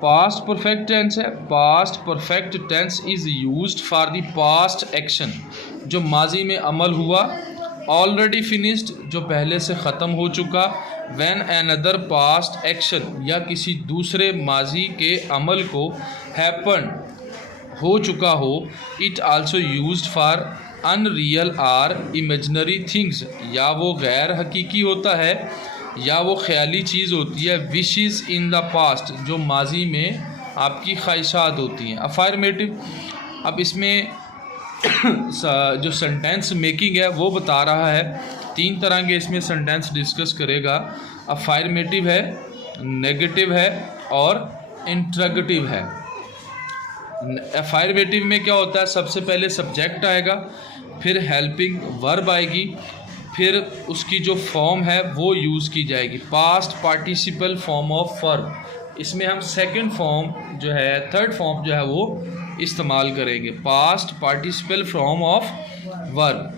Past perfect tense है। Past perfect tense is used for the past action, जो माजी में अमल हुआ। ऑलरेडी फिनिश्ड, जो पहले से ख़त्म हो चुका। व्हेन अनदर पास्ट एक्शन, या किसी दूसरे माजी के अमल को हैपन, हो चुका हो। It also used for unreal or imaginary things, या वो गैर हकीकी होता है या वो ख्याली चीज़ होती है। विशेस इन द पास्ट, जो माजी में आपकी ख्वाहिशात होती हैं। अफर्मेटिव, अब इसमें जो सेंटेंस मेकिंग है वो बता रहा है। 3 तरह के इसमें सेंटेंस डिस्कस करेगा। अफर्मेटिव है, नेगेटिव है और इंट्रोगेटिव है। अफर्मेटिव में क्या होता है, सबसे पहले सब्जेक्ट आएगा, फिर हेल्पिंग वर्ब आएगी, फिर उसकी जो फॉर्म है वो यूज़ की जाएगी, past participle form of verb. इसमें हम सेकंड फॉर्म जो है, थर्ड फॉर्म जो है वो इस्तेमाल करेंगे, past participle form of verb.